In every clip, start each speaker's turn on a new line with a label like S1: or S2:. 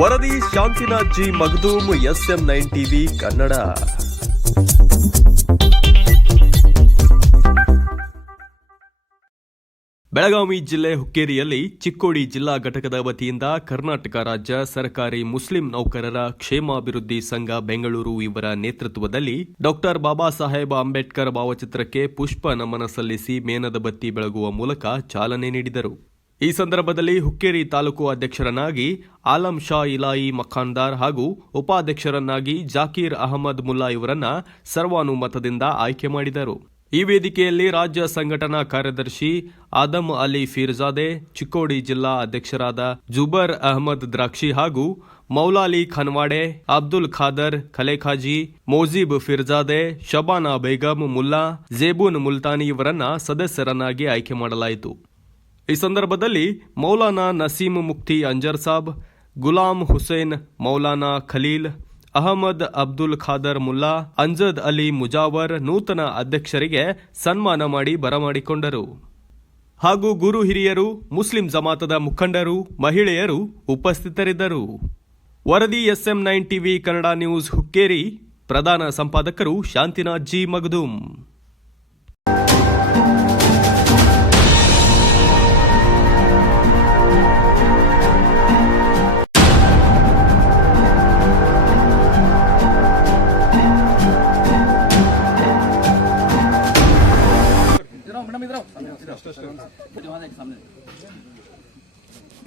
S1: ವರದಿ Shantinath G Magdum, S M nine TV, Kannada. Belagavi ಜಿಲ್ಲೆ ಹುಕ್ಕೇರಿಯಲ್ಲಿ ಚಿಕ್ಕೋಡಿ ಜಿಲ್ಲಾ ಘಟಕದ ವತಿಯಿಂದ ಕರ್ನಾಟಕ ರಾಜ್ಯ ಸರ್ಕಾರಿ ಮುಸ್ಲಿಂ ನೌಕರರ ಕ್ಷೇಮಾಭಿವೃದ್ಧಿ ಸಂಘ ಬೆಂಗಳೂರು ಇವರ ನೇತೃತ್ವದಲ್ಲಿ ಡಾಕ್ಟರ್ ಬಾಬಾ ಸಾಹೇಬ್ ಅಂಬೇಡ್ಕರ್ ಭಾವಚಿತ್ರಕ್ಕೆ ಪುಷ್ಪ ನಮನ ಸಲ್ಲಿಸಿ ಮೇನದ ಬತ್ತಿ ಬೆಳಗುವ ಮೂಲಕ ಚಾಲನೆ ನೀಡಿದರು. ಈ ಸಂದರ್ಭದಲ್ಲಿ ಹುಕ್ಕೇರಿ ತಾಲೂಕು ಅಧ್ಯಕ್ಷರನ್ನಾಗಿ ಆಲಂ ಶಾ ಇಲಾಯಿ ಮಖಾನ್ದಾರ್ ಹಾಗೂ ಉಪಾಧ್ಯಕ್ಷರನ್ನಾಗಿ ಜಾಕೀರ್ ಅಹಮದ್ ಮುಲ್ಲಾ ಇವರನ್ನ ಸರ್ವಾನುಮತದಿಂದ ಆಯ್ಕೆ ಮಾಡಿದರು. ಈ ವೇದಿಕೆಯಲ್ಲಿ ರಾಜ್ಯ ಸಂಘಟನಾ ಕಾರ್ಯದರ್ಶಿ ಆದಮ್ ಅಲಿ ಫಿರ್ಜಾದೆ, ಚಿಕ್ಕೋಡಿ ಜಿಲ್ಲಾ ಅಧ್ಯಕ್ಷರಾದ ಜುಬರ್ ಅಹಮದ್ ದ್ರಾಕ್ಷಿ ಹಾಗೂ ಮೌಲಾಲಿ ಖನ್ವಾಡೆ, ಅಬ್ದುಲ್ ಖಾದರ್ ಖಲೇಖಾಜಿ, ಮೋಜೀಬ್ ಫಿರ್ಜಾದೆ, ಶಬಾನಾ ಬೇಗಂ ಮುಲ್ಲಾ, ಜೇಬೂನ್ ಮುಲ್ತಾನಿ ಇವರನ್ನ ಸದಸ್ಯರನ್ನಾಗಿ ಆಯ್ಕೆ ಮಾಡಲಾಯಿತು. ಈ ಸಂದರ್ಭದಲ್ಲಿ ಮೌಲಾನಾ ನಸೀಮ್ ಮುಕ್ತಿ ಅಂಜರ್ ಸಾಬ್, ಗುಲಾಂ ಹುಸೇನ್ ಮೌಲಾನಾ ಖಲೀಲ್, ಅಹಮದ್ ಅಬ್ದುಲ್ ಖಾದರ್ ಮುಲ್ಲಾ, ಅಂಜದ್ ಅಲಿ ಮುಜಾವರ್ ನೂತನ ಅಧ್ಯಕ್ಷರಿಗೆ ಸನ್ಮಾನ ಮಾಡಿ ಬರಮಾಡಿಕೊಂಡರು. ಹಾಗೂ ಗುರು ಹಿರಿಯರು, ಮುಸ್ಲಿಂ ಜಮಾತದ ಮುಖಂಡರು, ಮಹಿಳೆಯರು ಉಪಸ್ಥಿತರಿದ್ದರು. ವರದಿ S M nine TV, Kannada news Hukkeri. ಪ್ರಧಾನ ಸಂಪಾದಕರು ಶಾಂತಿನಾಥ್ ಜಿ ಮಗದೂಮ್.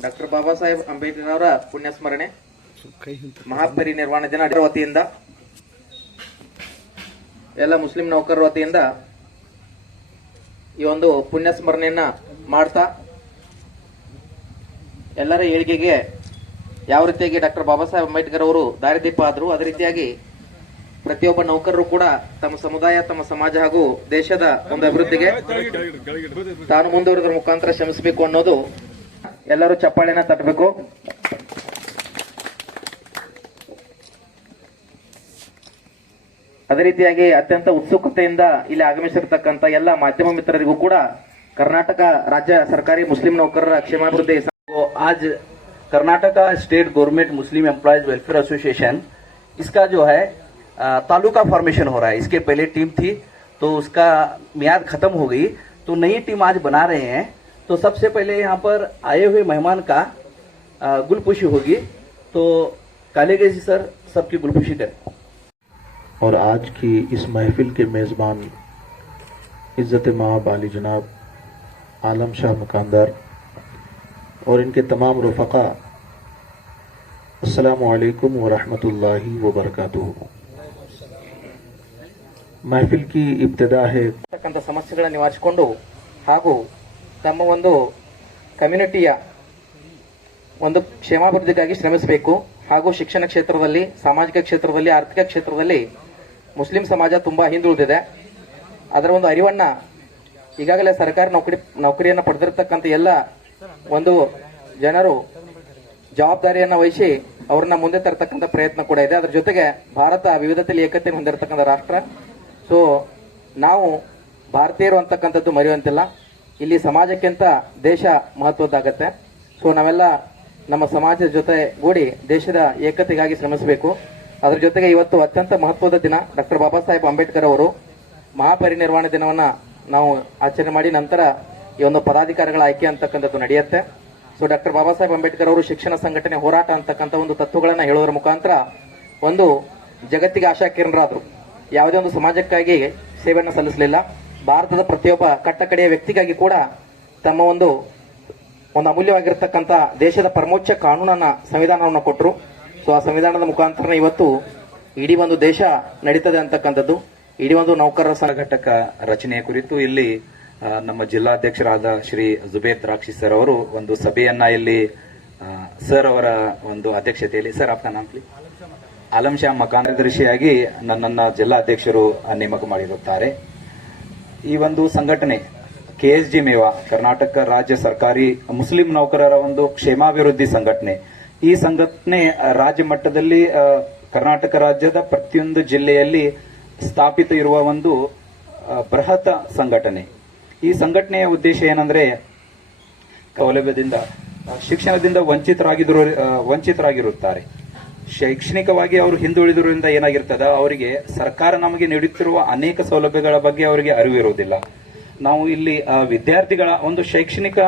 S2: ಡಾಕ್ಟರ್ ಬಾಬಾ ಸಾಹೇಬ್ ಅಂಬೇಡ್ಕರ್ ಅವರ ಪುಣ್ಯ ಸ್ಮರಣೆ ಮಹಾಪರಿನಿರ್ವಾಣ ದಿನ ವತಿಯಿಂದ, ಎಲ್ಲ ಮುಸ್ಲಿಂ ನೌಕರರ ವತಿಯಿಂದ ಈ ಒಂದು ಪುಣ್ಯ ಸ್ಮರಣೆಯನ್ನ ಮಾಡ್ತಾ, ಎಲ್ಲರ ಏಳಿಗೆಗೆ ಯಾವ ರೀತಿಯಾಗಿ ಡಾಕ್ಟರ್ ಬಾಬಾ ಸಾಹೇಬ್ ಅಂಬೇಡ್ಕರ್ ಅವರು ದಾರಿದೀಪ ಆದರು, ಅದೇ ರೀತಿಯಾಗಿ ಪ್ರತಿಯೊಬ್ಬ ನೌಕರರು ಕೂಡ ತಮ್ಮ ಸಮುದಾಯ ತಮ್ಮ ಸಮಾಜ ಹಾಗೂ ದೇಶದ ಒಂದು ಅಭಿವೃದ್ಧಿಗೆ ತಾನು ಮುಂದುವರೆದ್ರ ಮುಖಾಂತರ ಶ್ರಮಿಸಬೇಕು ಅನ್ನೋದು ಎಲ್ಲರೂ ಚಪ್ಪಾಳೆನ ತಟ್ಟಬೇಕು ಅದೇ ರೀತಿಯಾಗಿ ಅತ್ಯಂತ ಉತ್ಸುಕತೆಯಿಂದ ಇಲ್ಲಿ ಆಗಮಿಸಿರ್ತಕ್ಕಂಥ ಎಲ್ಲ ಮಾಧ್ಯಮ ಮಿತ್ರರಿಗೂ ಕೂಡ ಕರ್ನಾಟಕ ರಾಜ್ಯ ಸರ್ಕಾರಿ ಮುಸ್ಲಿಂ ನೌಕರರ ಕ್ಷೇಮಾಭಿವೃದ್ಧಿ ಸಂಘ
S3: तो आज Karnataka state government Muslim employees welfare association इसका जो है अ, तालुका फॉर्मेशन हो रहा है। इसके पहले टीम थी तो उसका मियाद खत्म हो गई। तो नई टीम आज बना रहे हैं। तो सबसे पहले यहाँ पर आए हुए मेहमान का गुलपुशी होगी। तो कालेगे जी सर, सबकी गुलपुशी करें।
S4: और आज की इस महफिल के मेज़बान इज़्ज़त माब आली जनाब, आलम शाह मकानदार और इनके तमाम रफ़ा असलकम वरहमतुल्लाहि वबरकातुहू। महफिल की इब्तदा है
S2: ಇರ್ತಕ್ಕಂಥ ಸಮಸ್ಯೆಗಳನ್ನು ನಿವಾರಿಸಿಕೊಂಡು ಹಾಗೂ ತಮ್ಮ ಒಂದು ಕಮ್ಯುನಿಟಿಯ ಒಂದು ಕ್ಷೇಮಾಭಿವೃದ್ಧಿಗಾಗಿ ಶ್ರಮಿಸಬೇಕು ಹಾಗೂ ಶಿಕ್ಷಣ ಕ್ಷೇತ್ರದಲ್ಲಿ ಸಾಮಾಜಿಕ ಕ್ಷೇತ್ರದಲ್ಲಿ ಆರ್ಥಿಕ ಕ್ಷೇತ್ರದಲ್ಲಿ ಮುಸ್ಲಿಂ ಸಮಾಜ ತುಂಬಾ ಹಿಂದುಳಿದಿದೆ ಅದರ ಒಂದು ಅರಿವನ್ನ ಈಗಾಗಲೇ ಸರ್ಕಾರಿ ನೌಕರಿ ನೌಕರಿಯನ್ನು ಪಡೆದಿರತಕ್ಕಂಥ ಎಲ್ಲ ಒಂದು ಜನರು ಜವಾಬ್ದಾರಿಯನ್ನು ವಹಿಸಿ ಅವ್ರನ್ನ ಮುಂದೆ ತರತಕ್ಕಂಥ ಪ್ರಯತ್ನ ಕೂಡ ಇದೆ ಅದ್ರ ಜೊತೆಗೆ ಭಾರತ ವಿವಿಧತೆಯಲ್ಲಿ ಏಕತೆಯನ್ನು ಹೊಂದಿರತಕ್ಕಂಥ ರಾಷ್ಟ್ರ ಸೊ, ನಾವು ಭಾರತೀಯರು ಅಂತಕ್ಕಂಥದ್ದು ಮರೆಯುವಂತಿಲ್ಲ. ಇಲ್ಲಿ ಸಮಾಜಕ್ಕಿಂತ ದೇಶ ಮಹತ್ವದ್ದಾಗತ್ತೆ. ಸೊ, ನಾವೆಲ್ಲ ನಮ್ಮ ಸಮಾಜದ ಜೊತೆ ಗೂಡಿ ದೇಶದ ಏಕತೆಗಾಗಿ ಶ್ರಮಿಸಬೇಕು. ಅದರ ಜೊತೆಗೆ ಇವತ್ತು ಅತ್ಯಂತ ಮಹತ್ವದ ದಿನ ಡಾಕ್ಟರ್ ಬಾಬಾ ಸಾಹೇಬ್ ಅಂಬೇಡ್ಕರ್ ಅವರು. ಮಹಾಪರಿನಿರ್ವಾಣ ದಿನವನ್ನು ನಾವು ಆಚರಣೆ ಮಾಡಿ ನಂತರ ಈ ಒಂದು ಪದಾಧಿಕಾರಿಗಳ ಆಯ್ಕೆ ಅಂತಕ್ಕಂಥದ್ದು ನಡೆಯುತ್ತೆ. ಸೊ, ಡಾಕ್ಟರ್ ಬಾಬಾ ಸಾಹೇಬ್ ಅಂಬೇಡ್ಕರ್ ಅವರು ಶಿಕ್ಷಣ ಸಂಘಟನೆ ಹೋರಾಟ ಅಂತಕ್ಕಂಥ ಒಂದು ತತ್ವಗಳನ್ನು ಹೇಳುವುದರ ಮುಖಾಂತರ ಒಂದು ಜಗತ್ತಿಗೆ ಆಶಾ ಕಿರಣರಾದ್ರು ಯಾವುದೇ ಒಂದು ಸಮಾಜಕ್ಕಾಗಿ ಸೇವೆಯನ್ನು ಸಲ್ಲಿಸಲಿಲ್ಲ. ಭಾರತದ ಪ್ರತಿಯೊಬ್ಬ ಕಟ್ಟಕಡೆಯ ವ್ಯಕ್ತಿಗಾಗಿ ಕೂಡ ತಮ್ಮ ಒಂದು ಒಂದು ಅಮೂಲ್ಯವಾಗಿರತಕ್ಕಂಥ ದೇಶದ ಪರಮೋಚ್ಚ ಕಾನೂನನ್ನ, ಸಂವಿಧಾನವನ್ನು ಕೊಟ್ಟರು ಸೊ ಆ ಸಂವಿಧಾನದ ಮುಖಾಂತರ ಇವತ್ತು ಇಡೀ ಒಂದು ದೇಶ ನಡೀತದೆ ಅಂತಕ್ಕಂಥದ್ದು. ಇಡೀ ಒಂದು ನೌಕರರ
S5: ಸಂಘಟಕ ರಚನೆಯ ಕುರಿತು ಇಲ್ಲಿ ನಮ್ಮ ಜಿಲ್ಲಾಧ್ಯಕ್ಷರಾದ ಶ್ರೀ ಜುಬೇದ್ ದ್ರಾಕ್ಷಿ ಸರ್ ಅವರು ಒಂದು ಸಭೆಯನ್ನ ಇಲ್ಲಿ ಸರ್ ಅವರ ಒಂದು ಅಧ್ಯಕ್ಷತೆಯಲ್ಲಿ. ಸರ್ ಪ್ಲೀಸ್ ಆಲಂ ಶಾ ಮಕಾನ್ ಕಾರ್ಯದರ್ಶಿಯಾಗಿ ನನ್ನನ್ನ ಜಿಲ್ಲಾಧ್ಯಕ್ಷರು ನೇಮಕ ಮಾಡಿರುತ್ತಾರೆ. ಈ ಒಂದು ಸಂಘಟನೆ ಕೆಎಸ್ಜಿ ಮೇವಾ, ಕರ್ನಾಟಕ ರಾಜ್ಯ ಸರ್ಕಾರಿ ಮುಸ್ಲಿಂ ನೌಕರರ ಒಂದು ಕ್ಷೇಮಾಭಿವೃದ್ಧಿ ಸಂಘಟನೆ. ಈ ಸಂಘಟನೆ ರಾಜ್ಯ ಮಟ್ಟದಲ್ಲಿ ಕರ್ನಾಟಕ ರಾಜ್ಯದ ಪ್ರತಿಯೊಂದು ಜಿಲ್ಲೆಯಲ್ಲಿ ಸ್ಥಾಪಿತ ಇರುವ ಒಂದು ಬೃಹತ್ ಸಂಘಟನೆ. ಈ ಸಂಘಟನೆಯ ಉದ್ದೇಶ ಏನಂದ್ರೆ ಸೌಲಭ್ಯದಿಂದ ಶಿಕ್ಷಣದಿಂದ ವಂಚಿತರಾಗಿದ್ರು ವಂಚಿತರಾಗಿರುತ್ತಾರೆ. ಶೈಕ್ಷಣಿಕವಾಗಿ ಅವರು ಹಿಂದುಳಿದ್ರಿಂದ ಏನಾಗಿರ್ತದ, ಅವರಿಗೆ ಸರ್ಕಾರ ನಮಗೆ ನೀಡುತ್ತಿರುವ ಅನೇಕ ಸೌಲಭ್ಯಗಳ ಬಗ್ಗೆ ಅವರಿಗೆ ಅರಿವಿರುವುದಿಲ್ಲ ನಾವು ಇಲ್ಲಿ ವಿದ್ಯಾರ್ಥಿಗಳ ಒಂದು ಶೈಕ್ಷಣಿಕ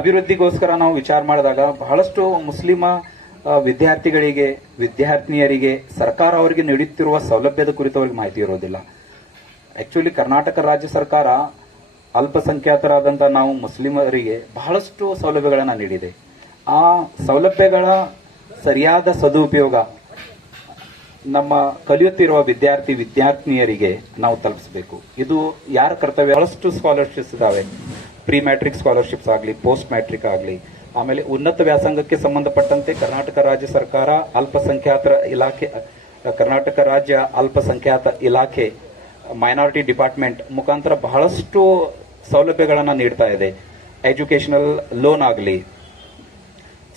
S5: ಅಭಿವೃದ್ಧಿಗೋಸ್ಕರ ನಾವು ವಿಚಾರ ಮಾಡಿದಾಗ ಬಹಳಷ್ಟು ಮುಸ್ಲಿಮ ವಿದ್ಯಾರ್ಥಿಗಳಿಗೆ, ವಿದ್ಯಾರ್ಥಿನಿಯರಿಗೆ ಸರ್ಕಾರ ಅವರಿಗೆ ನೀಡುತ್ತಿರುವ ಸೌಲಭ್ಯದ ಕುರಿತು ಅವರಿಗೆ ಮಾಹಿತಿ ಇರೋದಿಲ್ಲ ಆಕ್ಚುಲಿ ಕರ್ನಾಟಕ ರಾಜ್ಯ ಸರ್ಕಾರ ಅಲ್ಪಸಂಖ್ಯಾತರಾದಂಥ ನಾವು ಮುಸ್ಲಿಮರಿಗೆ ಬಹಳಷ್ಟು ಸೌಲಭ್ಯಗಳನ್ನು ನೀಡಿದೆ. ಆ ಸೌಲಭ್ಯಗಳ ಸರಿಯಾದ ಸದುಪಯೋಗ ನಮ್ಮ ಕಲಿಯುತ್ತಿರುವ ವಿದ್ಯಾರ್ಥಿ ವಿದ್ಯಾರ್ಥಿನಿಯರಿಗೆ ನಾವು ತಲುಪಿಸಬೇಕು. ಇದು ಯಾರ ಕರ್ತವ್ಯ? ಬಹಳಷ್ಟು ಸ್ಕಾಲರ್ಶಿಪ್ಸ್ ಇದಾವೆ. ಪ್ರಿ ಮ್ಯಾಟ್ರಿಕ್ ಸ್ಕಾಲರ್ಶಿಪ್ಸ್ ಆಗಲಿ ಪೋಸ್ಟ್ ಮ್ಯಾಟ್ರಿಕ್ ಆಗಲಿ, ಆಮೇಲೆ ಉನ್ನತ ವ್ಯಾಸಂಗಕ್ಕೆ ಸಂಬಂಧಪಟ್ಟಂತೆ ಕರ್ನಾಟಕ ರಾಜ್ಯ ಸರ್ಕಾರ ಅಲ್ಪಸಂಖ್ಯಾತರ ಇಲಾಖೆ, ಕರ್ನಾಟಕ ರಾಜ್ಯ ಅಲ್ಪಸಂಖ್ಯಾತ ಇಲಾಖೆ ಮೈನಾರಿಟಿ ಡಿಪಾರ್ಟ್ಮೆಂಟ್ ಮುಖಾಂತರ ಬಹಳಷ್ಟು ಸೌಲಭ್ಯಗಳನ್ನು ನೀಡ್ತಾ ಇದೆ. ಎಜುಕೇಷನಲ್ ಲೋನ್ ಆಗಲಿ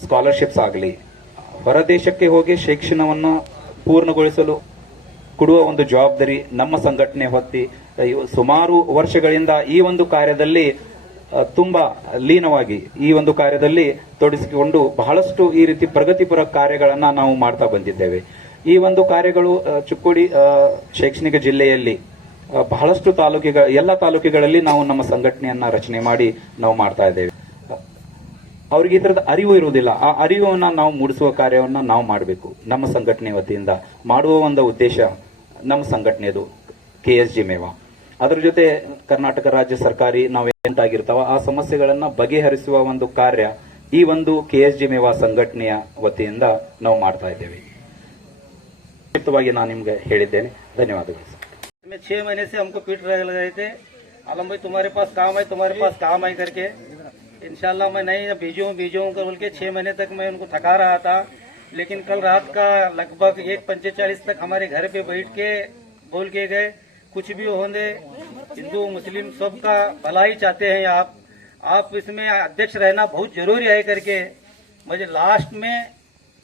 S5: ಸ್ಕಾಲರ್ಶಿಪ್ಸ್ ಆಗಲಿ ಹೊರದೇಶಕ್ಕೆ ಹೋಗಿ ಶಿಕ್ಷಣವನ್ನು ಪೂರ್ಣಗೊಳಿಸಲು ಕೊಡುವ ಒಂದು ಜವಾಬ್ದಾರಿ ನಮ್ಮ ಸಂಘಟನೆ ಹೊತ್ತಿ. ಸುಮಾರು ವರ್ಷಗಳಿಂದ ಈ ಒಂದು ಕಾರ್ಯದಲ್ಲಿ ತುಂಬಾ ಲೀನವಾಗಿ ಈ ಒಂದು ಕಾರ್ಯದಲ್ಲಿ ತೊಡಗಿಸಿಕೊಂಡು ಬಹಳಷ್ಟು ಈ ರೀತಿ ಪ್ರಗತಿಪರ ಕಾರ್ಯಗಳನ್ನ ನಾವು ಮಾಡ್ತಾ ಬಂದಿದ್ದೇವೆ. ಈ ಒಂದು ಕಾರ್ಯಗಳು ಚಿಕ್ಕೋಡಿ ಶೈಕ್ಷಣಿಕ ಜಿಲ್ಲೆಯಲ್ಲಿ ಬಹಳಷ್ಟು ತಾಲೂಕಿಗಳ, ಎಲ್ಲ ತಾಲೂಕುಗಳಲ್ಲಿ ನಾವು ನಮ್ಮ ಸಂಘಟನೆಯನ್ನ ರಚನೆ ಮಾಡಿ ನಾವು ಮಾಡ್ತಾ ಇದ್ದೇವೆ. ಅವ್ರಿಗೆ ಈ ತರದ ಅರಿವು ಇರುವುದಿಲ್ಲ ಆ ಅರಿವನ್ನ ನಾವು ಮೂಡಿಸುವ ಕಾರ್ಯವನ್ನ ನಾವು ಮಾಡಬೇಕು ನಮ್ಮ ಸಂಘಟನೆ ವತಿಯಿಂದ ಮಾಡುವ ಒಂದು ಉದ್ದೇಶ ನಮ್ಮ ಸಂಘಟನೆದು ಕೆ ಎಸ್ ಜಿ ಮೇವಾ ಅದರ ಜೊತೆ ಕರ್ನಾಟಕ ರಾಜ್ಯ ಸರ್ಕಾರಿ ನಾವು ಎಂಟಾಗಿರ್ತಾವ ಆ ಸಮಸ್ಯೆಗಳನ್ನ ಬಗೆಹರಿಸುವ ಒಂದು ಕಾರ್ಯ ಈ ಒಂದು ಕೆ ಎಸ್ ಜಿ ಮೇವಾ ಸಂಘಟನೆಯ ವತಿಯಿಂದ ನಾವು ಮಾಡ್ತಾ ಇದ್ದೇವೆ ಸಂಕ್ಷಿಪ್ತವಾಗಿ ನಾನು ನಿಮ್ಗೆ ಹೇಳಿದ್ದೇನೆ ಧನ್ಯವಾದಗಳು ಸರ್.
S6: में छह महीने से हमको पीट रहे रहे थे आलम भाई तुम्हारे पास काम है तुम्हारे पास काम है करके इंशाल्लाह मैं नहीं भेजू भेजू बोल के छह महीने तक मैं उनको थका रहा था, लेकिन कल रात का लगभग एक पंचालीस तक हमारे घर पे बैठ के बोल के गए। कुछ भी होने, हिंदू, मुस्लिम सबका भला ही चाहते हैं आप। आप इसमें अध्यक्ष रहना बहुत ज़रूरी है करके। मुझे लास्ट में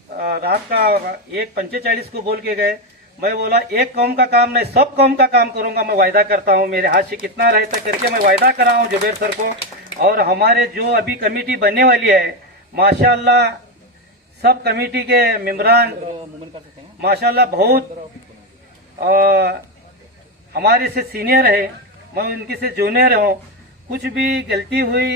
S6: रात का एक पंचालीस को बोल के गए। मैं बोला, एक कौम का काम नहीं, सब कौम का काम करूँगा, मैं वायदा करता हूँ। मेरे हाथ से कितना रहे तक करके मैं वायदा करा हूँ जुबेर सर को। और हमारे जो अभी कमेटी बनने वाली है माशाल्लाह सब कमेटी के मेम्बरान माशाल्लाह बहुत अ, हमारे से सीनियर है मैं उनके से जूनियर हूँ। कुछ भी गलती हुई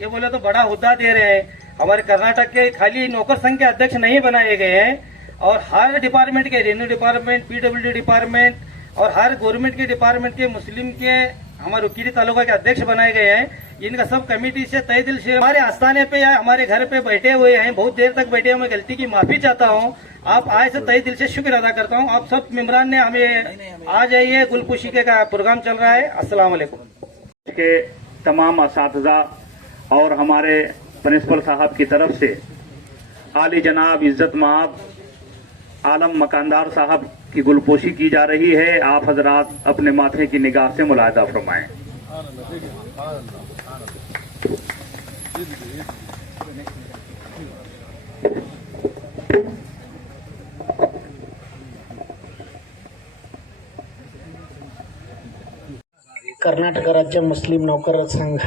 S6: ये बोले तो बड़ा हुद्दा दे रहे हैं। हमारे कर्नाटक के खाली नौकर संघ के अध्यक्ष नहीं बनाए गए हैं और हर डिपार्टमेंट के रेन्यू डिपार्टमेंट पीडब्ल्यू डिपार्टमेंट और हर गवर्नमेंट के डिपार्टमेंट के मुस्लिम के हमारे उकीरी तालुका के अध्यक्ष बनाए गए हैं। इनका सब कमेटी से तय दिल से हमारे आस्थाने पे या हमारे घर पे बैठे हुए हैं। बहुत देर तक बैठे हुए मैं गलती की माफ़ी चाहता हूँ। आप आए से तय दिल से शुक्र अदा करता हूँ। आप सब मेम्बरान ने हमें आ जाइए। गुलपुशी के का प्रोग्राम चल रहा है। अस्सलाम वालेकुम।
S7: के तमाम इस और हमारे प्रिंसिपल साहब की तरफ़ से आली जनाब इज़्ज़त माब आलम मकानदार साहब की गुलपोशी की जा रही है। आप हजरात अपने माथे की निगाह से मुलायदा फरमाएँ।
S8: ಕರ್ನಾಟಕ ರಾಜ್ಯ ಮುಸ್ಲಿಂ ನೌಕರರ ಸಂಘ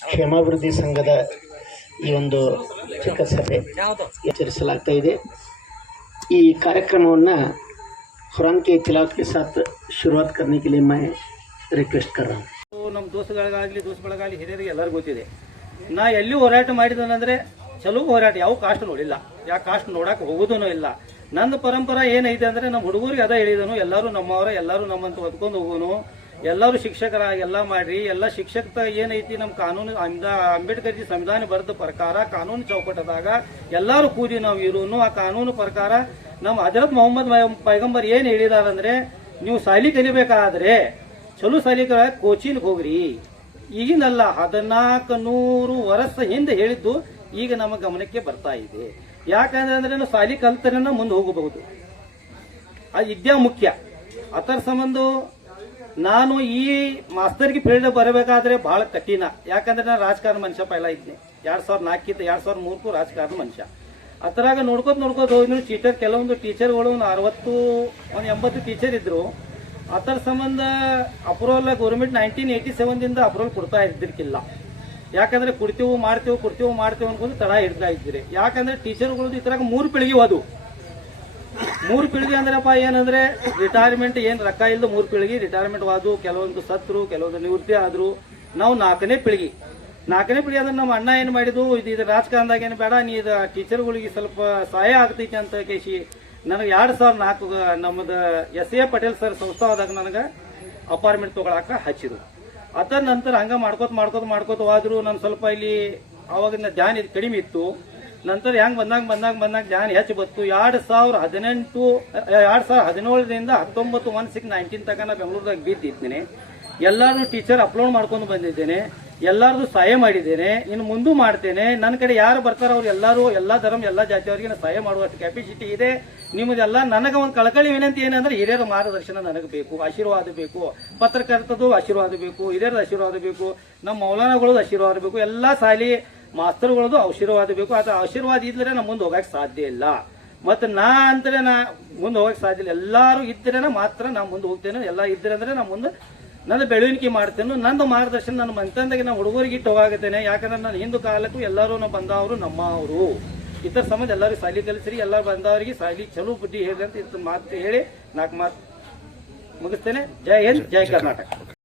S8: ಕ್ಷೇಮಾಭಿವೃದ್ಧಿ ಸಂಘದ ಈ ಒಂದು ಚಿಕ್ಕ ಸಭೆ ಆಚರಿಸಲಾಗ್ತಾ ಇದೆ. ಈ ಕಾರ್ಯಕ್ರಮವನ್ನು ಕುರಾನ್ ಕೆ ತಿಲಾವತ್ ಕೆ ಸಾಥ್ ಶುರುವಾತ್ ಕರ್ನೆ ಕೆ ಮೈ ರಿಕ್ವೆಸ್ಟ್ ಕರ್ ರಹಾ
S6: ನಮ್ಮ ದೋಸ್ತುಗಳಿಗಾಗಲಿ ದೋಸ್ತುಗಳಿಗಾಗಲಿ ಹಿರಿಯರಿಗೆ ಎಲ್ಲರಿಗೂ ಗೊತ್ತಿದೆ. ನಾ ಎಲ್ಲಿ ಹೋರಾಟ ಮಾಡಿದನಂದ್ರೆ ಚಲೋ ಹೋರಾಟ, ಯಾವ ಕಾಸ್ಟ್ ನೋಡಿಲ್ಲ. ಯಾವ ಕಾಸ್ಟ್ ನೋಡಕ್ಕೆ ಹೋಗುದೂ ಇಲ್ಲ. ನಂದು ಪರಂಪರಾ ಏನೈತೆ ಅಂದ್ರೆ ನಮ್ಮ ಹುಡುಗರಿಗೆ ಅದ ಹೇಳಿದನು, ಎಲ್ಲರೂ ನಮ್ಮವರ, ಎಲ್ಲರೂ ನಮ್ಮಂತ ಹೊತ್ಕೊಂಡು ಹೋಗೋನು ಎಲ್ಲರೂ ಶಿಕ್ಷಕರ ಎಲ್ಲ ಮಾಡ್ರಿ, ಎಲ್ಲ ಶಿಕ್ಷಕ ಏನೈತಿ ನಮ್ಮ ಕಾನೂನು ಅಂಬೇಡ್ಕರ್ ಜಿ ಸಂವಿಧಾನ ಬರೆದ ಪ್ರಕಾರ ಕಾನೂನು ಚೌಕಟ್ಟದಾಗ ಎಲ್ಲರೂ ಕೂಡಿ ನಾವು ಇರೋನು ಆ ಕಾನೂನು ಪ್ರಕಾರ ನಮ್ಮ ಹಜರತ್ ಮೊಹಮ್ಮದ್ ಪೈಗಂಬರ್ ಏನ್ ಹೇಳಿದಾರಂದ್ರೆ, ನೀವು ಸಾಲಿ ಕಲಿಬೇಕಾದ್ರೆ ಚಲೋ ಸಾಲಿ ಕೋಚಿನ್ಗೆ ಹೋಗ್ರಿ. ಈಗಿನಲ್ಲ ಹದಿನಾಲ್ಕು ನೂರು ವರ್ಷ ಹಿಂದೆ ಹೇಳಿದ್ದು ಈಗ ನಮ್ಮ ಗಮನಕ್ಕೆ ಬರ್ತಾ ಇದೆ. ಯಾಕಂದ್ರೆ ಅಂದ್ರೆ ಸಾಲಿ ಕಲ್ತನ ಮುಂದೆ ಹೋಗಬಹುದು. ಆ ಇದ್ಯಾ ಮುಖ್ಯ. ಅದರ ಸಂಬಂಧ ನಾನು ಈ ಮಾಸ್ತರ್ಗೆ ಫೀಲ್ಡ್ ಬರಬೇಕಾದ್ರೆ ಬಹಳ ಕಠಿಣ. ಯಾಕಂದ್ರೆ ನಾನು ರಾಜಕಾರಣ ಮನುಷ್ಯ ಪೈಲ ಇದ್ದೆ. ಎರಡ್ ಸಾವಿರ ನಾಲ್ಕಿಂದ ಎರಡ್ ಸಾವಿರದ ಮೂರಕ್ಕೂ ರಾಜಕಾರಣ ಮನುಷ್ಯ. ಅದ್ರಾಗ ನೋಡ್ಕೊತ ನೋಡ್ಕೋತ ಹೋಗಿದ್ರು ಟೀಚರ್ ಕೆಲವೊಂದು ಟೀಚರ್ಗಳು ಒಂದು ಅರವತ್ತು, ಒಂದು ಎಂಬತ್ತು ಟೀಚರ್ ಇದ್ರು. ಅದರ ಸಂಬಂಧ ಅಪ್ರೂವಲ್ ಗೌರ್ಮೆಂಟ್ ನೈನ್ಟೀನ್ ಏಯ್ಟಿ ಸೆವೆನ್ದಿಂದ ಅಪ್ರೂವಲ್ ಕೊಡ್ತಾ ಇದ್ದಿರ್ಕಿಲ್ಲ ಯಾಕಂದ್ರೆ ಕುಡ್ತೀವಿ ಮಾಡ್ತೇವೆ ಕುಡ್ತೀವಿ ಮಾಡ್ತೇವೆ ಅನ್ಕೊಂಡು ತಡ ಹಿಡ್ತಾ ಇದ್ದೀರಿ. ಯಾಕಂದ್ರೆ ಟೀಚರ್ಗಳದ್ದು ಈ ತರ ಮೂರು ಪೀಳಿಗೆ ಅದು ಮೂರು ಪೀಳಿಗೆ ಅಂದ್ರಪ್ಪ ಏನಂದ್ರೆ ರಿಟೈರ್ಮೆಂಟ್ ಏನ್ ರೊಕ್ಕ ಇಲ್ಲದ ಮೂರು ಪೀಳಿಗೆ ರಿಟೈರ್ಮೆಂಟ್ ವಾದು ಕೆಲವೊಂದು ಸತ್ರು, ಕೆಲವೊಂದು ನಿವೃತ್ತಿ ಆದ್ರು ನಾವು ನಾಲ್ಕನೇ ಪೀಳಿಗೆ. ನಾಲ್ಕನೇ ಪೀಳಿಗೆ ಅಂದ್ರೆ ನಮ್ಮ ಅಣ್ಣ ಏನ್ ಮಾಡಿದ್ದು ಇದು ಇದು ರಾಜಕಾರಣದಾಗ ಏನು ಬೇಡ, ನೀ ಇದು ಟೀಚರ್ಗಳಿಗೆ ಸ್ವಲ್ಪ ಸಹಾಯ ಆಗ್ತೈತಿ ಅಂತ ಕೇಸಿ ನನಗೆ ಎರಡು ಸಾವಿರ ನಾಲ್ಕು, ನಮ್ಮದು ಎಸ್ ಎ ಪಟೇಲ್ ಸರ್ ಸಂಸ್ಥಾದಾಗ ನನಗೆ ಅಪಾರ್ಟ್ಮೆಂಟ್ ತಗೊಳಕ ಹಚ್ಚಿದ್ರು. ಅದ ನಂತರ ಹಂಗೆ ಮಾಡ್ಕೋತ ಮಾಡ್ಕೋತ ಮಾಡ್ಕೋತ ಹೋದ್ರು. ನಾನು ಸ್ವಲ್ಪ ಇಲ್ಲಿ ಅವಾಗಿನ ಧ್ಯಾನ ಇದು ಕಡಿಮೆ ಇತ್ತು. ನಂತರ ಹೆಂಗ್ ಬಂದಾಗ ಬಂದಾಗ ಬಂದಾಗ ಧ್ಯಾನ ಹೆಚ್ಚು ಬತ್ತು ಎರಡು ಸಾವಿರ ಹದಿನೆಂಟು ಎರಡು ಸಾವಿರ ಹದಿನೇಳರಿಂದ ಹತ್ತೊಂಬತ್ತು ಒನ್ ಸಿಕ್ಸ್ ನೈನ್ಟೀನ್ ತನಕ ನಾ ಬೆಂಗಳೂರದಾಗ ಬಿದ್ದಿದ್ದೀನಿ. ಎಲ್ಲರೂ ಟೀಚರ್ ಅಪ್ಲೋಡ್ ಮಾಡ್ಕೊಂಡು ಬಂದಿದ್ದೇನೆ. ಎಲ್ಲಾರ್ದು ಸಹಾಯ ಮಾಡಿದ್ದೇನೆ, ಇನ್ನು ಮುಂದೂ ಮಾಡ್ತೇನೆ. ನನ್ನ ಕಡೆ ಯಾರು ಬರ್ತಾರೋ ಅವ್ರು ಎಲ್ಲರೂ, ಎಲ್ಲಾ ಧರ್ಮ, ಎಲ್ಲಾ ಜಾತಿಯವರಿಗೆ ನಾನು ಸಹಾಯ ಮಾಡುವಷ್ಟು ಕೆಪಾಸಿಟಿ ಇದೆ. ನಿಮ್ಮದೆಲ್ಲ ನನಗೆ ಒಂದು ಕಳಕಳಿ ವಿನಂತಿ ಏನಂದ್ರೆ, ಹಿರಿಯರ ಮಾರ್ಗದರ್ಶನ ನನಗೆ ಬೇಕು, ಆಶೀರ್ವಾದ ಬೇಕು. ಪತ್ರಕರ್ತದ್ದು ಆಶೀರ್ವಾದ ಬೇಕು ಹಿರಿಯರ ಆಶೀರ್ವಾದ ಬೇಕು, ನಮ್ಮ ಮೌಲಾನಗಳದ್ದು ಆಶೀರ್ವಾದ ಬೇಕು, ಎಲ್ಲಾ ಸಾಲಿ ಮಾಸ್ತರ್ಗಳದ್ದು ಆಶೀರ್ವಾದ ಬೇಕು. ಅದು ಆಶೀರ್ವಾದ ಇದ್ರೆ ನಾ ಮುಂದೆ ಹೋಗಕ್ಕೆ ಸಾಧ್ಯ ಇಲ್ಲ. ಮತ್ತೆ ನಾ ಅಂದ್ರೆ ನಾ ಮುಂದೆ ಹೋಗಕ್ಕೆ ಸಾಧ್ಯ ಇಲ್ಲ. ಎಲ್ಲರೂ ಇದ್ರೇನ ಮಾತ್ರ ನಾ ಮುಂದೆ ಹೋಗ್ತೇನೆ. ಎಲ್ಲ ಇದ್ರೆ ಅಂದ್ರೆ ನಾ ಮುಂದೆ ನನ್ನ ಬೆಳವಣಿಗೆ ಮಾಡ್ತೇನೆ ನನ್ನ ಮಾರ್ಗದರ್ಶನ ನನ್ನ ಮಂತಂದಾಗೆ ನಾನು ಹುಡುಗರಿಗೆ ಇಟ್ಟು ಹೋಗಾಕತ್ತೇನೆ. ಯಾಕಂದ್ರೆ ನಾನು ಹಿಂದೂ ಕಾಲಕ್ಕೂ ಎಲ್ಲರೂ ನಾವು ಬಂದವರು ನಮ್ಮವರು. ಇತರ ಸಂಬಂಧ ಎಲ್ಲರೂ ಸಾಲಿ ಕಲಿಸ್ರಿ ಎಲ್ಲ ಬಂದವರಿಗೆ ಸಾಲಿ ಚಲೋ ಬುದ್ಧಿ ಹೇಳಿ ಅಂತ ಇತ್ತು ಮಾತು ಹೇಳಿ ನಾಲ್ಕು ಮಾತು ಮುಗಿಸ್ತೇನೆ. ಜೈ ಹಿಂದ್ ಜೈ ಕರ್ನಾಟಕ.